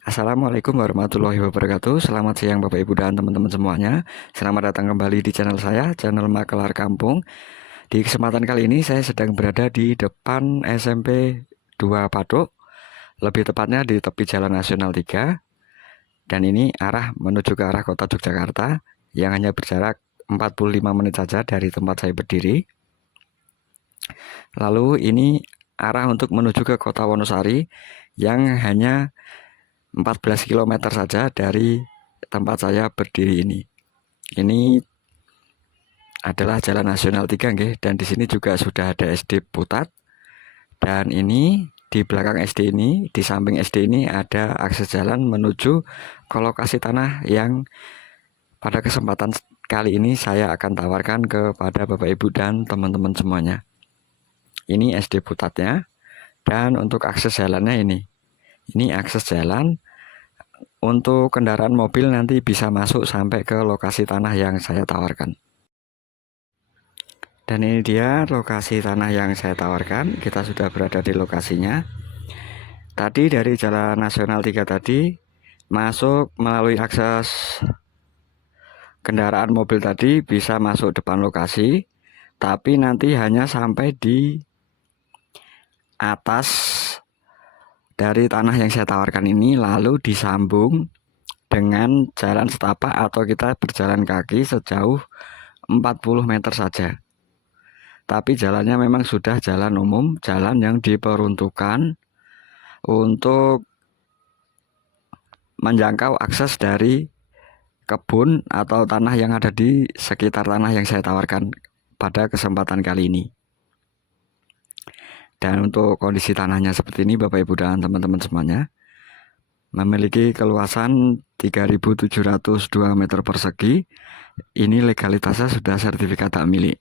Assalamualaikum warahmatullahi wabarakatuh. Selamat siang Bapak Ibu dan teman-teman semuanya. Selamat datang kembali di channel saya, channel Makelar Kampung. Di kesempatan kali ini saya sedang berada di depan SMP 2 Padok, lebih tepatnya di tepi Jalan Nasional 3. Dan ini arah menuju ke arah kota Yogyakarta yang hanya berjarak 45 menit saja dari tempat saya berdiri. Lalu ini arah untuk menuju ke kota Wonosari yang hanya 14 km saja dari tempat saya berdiri ini. Ini adalah Jalan Nasional 3 nggih, dan di sini juga sudah ada SD Putat. Dan ini di belakang SD ini, di samping SD ini ada akses jalan menuju ke lokasi tanah yang pada kesempatan kali ini saya akan tawarkan kepada Bapak Ibu dan teman-teman semuanya. Ini SD Putatnya, dan untuk akses jalannya ini. Ini akses jalan untuk kendaraan mobil nanti bisa masuk sampai ke lokasi tanah yang saya tawarkan. Dan ini dia lokasi tanah yang saya tawarkan. Kita sudah berada di lokasinya. Tadi dari Jalan Nasional 3 tadi masuk melalui akses kendaraan mobil tadi bisa masuk depan lokasi, tapi nanti hanya sampai di atas dari tanah yang saya tawarkan ini, lalu disambung dengan jalan setapak atau kita berjalan kaki sejauh 40 meter saja. Tapi jalannya memang sudah jalan umum, jalan yang diperuntukkan untuk menjangkau akses dari kebun atau tanah yang ada di sekitar tanah yang saya tawarkan pada kesempatan kali ini. Dan untuk kondisi tanahnya seperti ini Bapak Ibu dan teman-teman semuanya, memiliki keluasan 3.702 meter persegi. Ini legalitasnya sudah sertifikat hak milik.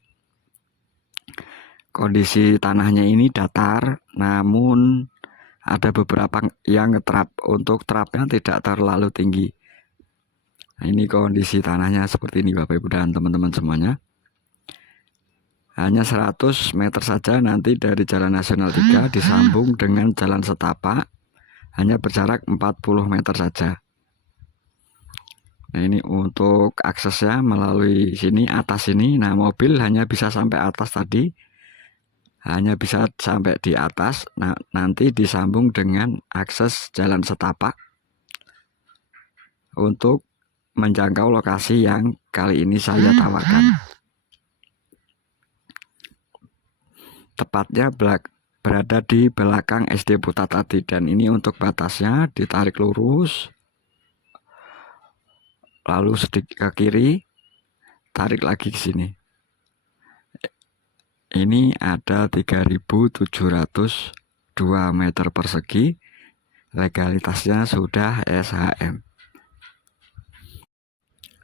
Kondisi tanahnya ini datar, namun ada beberapa yang ngetrap. Untuk trapnya tidak terlalu tinggi. Nah, ini kondisi tanahnya seperti ini Bapak Ibu dan teman-teman semuanya. Hanya 100 meter saja nanti dari Jalan Nasional 3 disambung dengan jalan setapak. Hanya berjarak 40 meter saja. Nah, ini untuk aksesnya melalui sini, atas ini. Nah, mobil hanya bisa sampai atas tadi. Hanya bisa sampai di atas. Nah, nanti disambung dengan akses jalan setapak untuk menjangkau lokasi yang kali ini saya tawarkan. Tepatnya berada di belakang SD Putat tadi. Dan ini untuk batasnya ditarik lurus, lalu sedikit ke kiri, tarik lagi ke sini. Ini ada 3.702 meter persegi. Legalitasnya sudah SHM.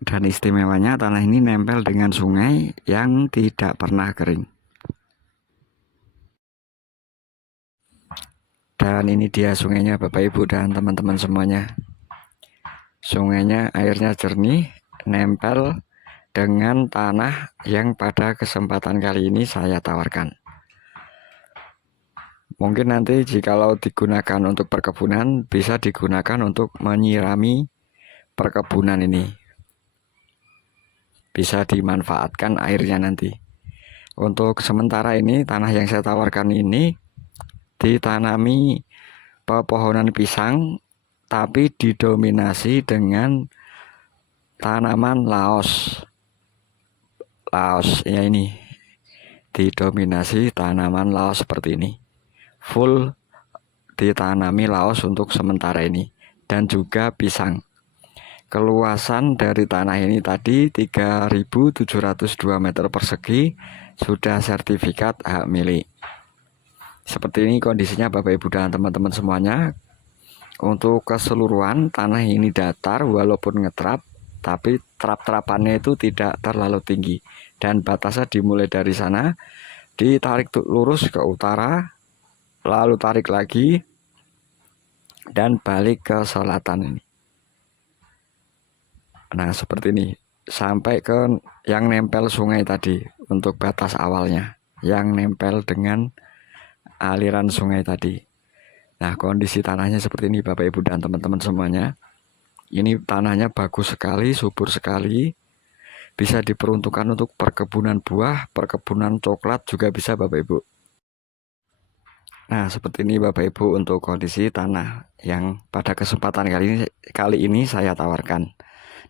Dan istimewanya tanah ini nempel dengan sungai yang tidak pernah kering. Dan ini dia sungainya Bapak Ibu dan teman-teman semuanya. Sungainya airnya jernih, nempel dengan tanah yang pada kesempatan kali ini saya tawarkan. Mungkin nanti jikalau digunakan untuk perkebunan, bisa digunakan untuk menyirami perkebunan ini. Bisa dimanfaatkan airnya nanti. Untuk sementara ini tanah yang saya tawarkan ini ditanami pepohonan pisang, tapi didominasi dengan tanaman laos. Ya ini didominasi tanaman laos seperti ini. Full ditanami laos untuk sementara ini, dan juga pisang. Keluasan dari tanah ini tadi 3.702 meter persegi, sudah sertifikat hak milik. Seperti ini kondisinya Bapak Ibu dan teman-teman semuanya. Untuk keseluruhan tanah ini datar walaupun ngetrap, tapi trap-trapannya itu tidak terlalu tinggi. Dan batasnya dimulai dari sana, ditarik lurus ke utara, lalu tarik lagi, dan balik ke selatan ini. Nah, seperti ini. Sampai ke yang nempel sungai tadi, untuk batas awalnya. Yang nempel dengan aliran sungai tadi. Nah, kondisi tanahnya seperti ini Bapak Ibu dan teman-teman semuanya. Ini tanahnya bagus sekali, subur sekali. Bisa diperuntukkan untuk perkebunan buah, perkebunan coklat juga bisa Bapak Ibu. Nah, seperti ini Bapak Ibu untuk kondisi tanah yang pada kesempatan kali ini saya tawarkan.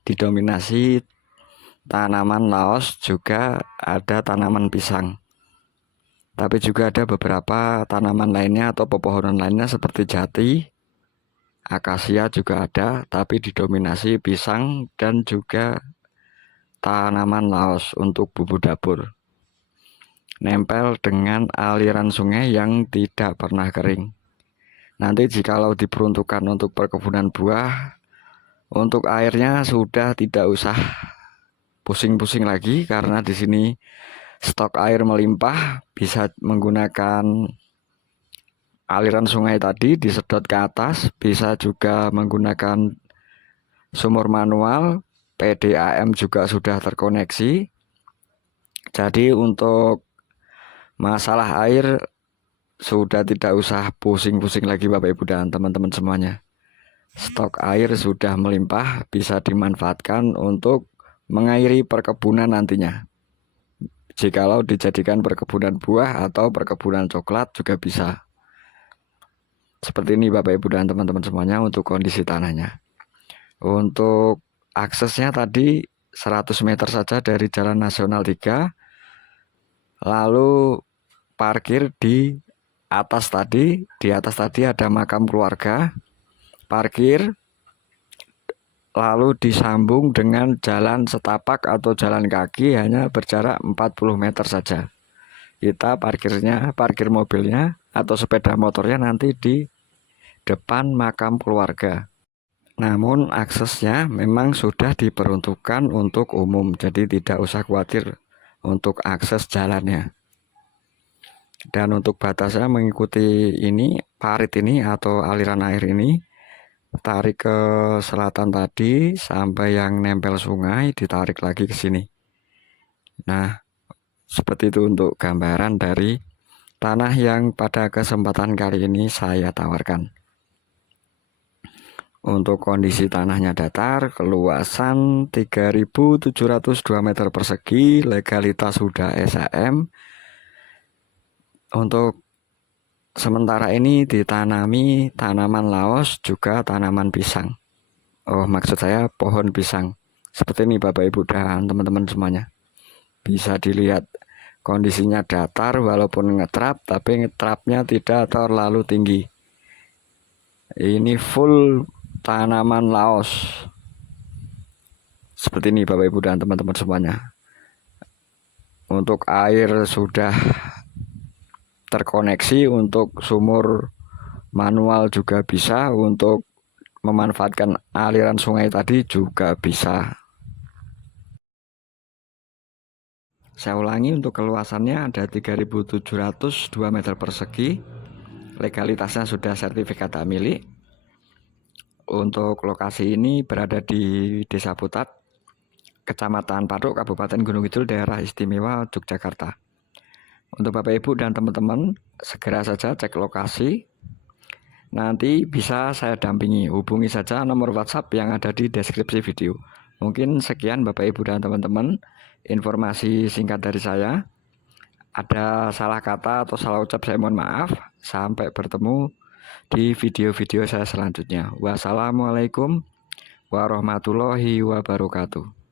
Didominasi tanaman laos, juga ada tanaman pisang. Tapi juga ada beberapa tanaman lainnya atau pepohonan lainnya seperti jati, akasia juga ada, tapi didominasi pisang dan juga tanaman laos untuk bumbu dapur. Nempel dengan aliran sungai yang tidak pernah kering. Nanti jikalau diperuntukkan untuk perkebunan buah, untuk airnya sudah tidak usah pusing-pusing lagi karena di sini stok air melimpah, bisa menggunakan aliran sungai tadi disedot ke atas, bisa juga menggunakan sumur manual, PDAM juga sudah terkoneksi. Jadi untuk masalah air sudah tidak usah pusing-pusing lagi Bapak Ibu dan teman-teman semuanya. Stok air sudah melimpah, bisa dimanfaatkan untuk mengairi perkebunan nantinya. Jikalau dijadikan perkebunan buah atau perkebunan coklat juga bisa. Seperti ini Bapak Ibu dan teman-teman semuanya untuk kondisi tanahnya. Untuk aksesnya tadi 100 meter saja dari Jalan Nasional 3. Lalu parkir di atas tadi ada makam keluarga. Parkir lalu disambung dengan jalan setapak atau jalan kaki hanya berjarak 40 meter saja. Kita parkir mobilnya atau sepeda motornya nanti di depan makam keluarga. Namun aksesnya memang sudah diperuntukkan untuk umum, jadi tidak usah khawatir untuk akses jalannya. Dan untuk batasnya mengikuti ini, parit ini atau aliran air ini, tarik ke selatan tadi sampai yang nempel sungai, ditarik lagi ke sini. Nah, seperti itu untuk gambaran dari tanah yang pada kesempatan kali ini saya tawarkan. Untuk kondisi tanahnya datar, keluasan 3.702 meter persegi, legalitas sudah SHM. Untuk sementara ini ditanami tanaman laos juga tanaman pisang. Oh, maksud saya pohon pisang. Seperti ini Bapak Ibu dan teman-teman semuanya. Bisa dilihat kondisinya datar walaupun ngetrap, tapi ngetrapnya tidak terlalu tinggi. Ini full tanaman laos. Seperti ini Bapak Ibu dan teman-teman semuanya. Untuk air sudah terkoneksi, untuk sumur manual juga bisa, untuk memanfaatkan aliran sungai tadi juga bisa. Saya ulangi, untuk keluasannya ada 3.702 meter persegi, legalitasnya sudah sertifikat hak milik. Untuk lokasi ini berada di Desa Putat, Kecamatan Patok, Kabupaten Gunung Kidul, Daerah Istimewa Yogyakarta. Untuk Bapak Ibu dan teman-teman, segera saja cek lokasi. Nanti bisa saya dampingi, hubungi saja nomor WhatsApp yang ada di deskripsi video. Mungkin sekian Bapak Ibu dan teman-teman informasi singkat dari saya. Ada salah kata atau salah ucap, saya mohon maaf. Sampai bertemu di video-video saya selanjutnya. Wassalamualaikum warahmatullahi wabarakatuh.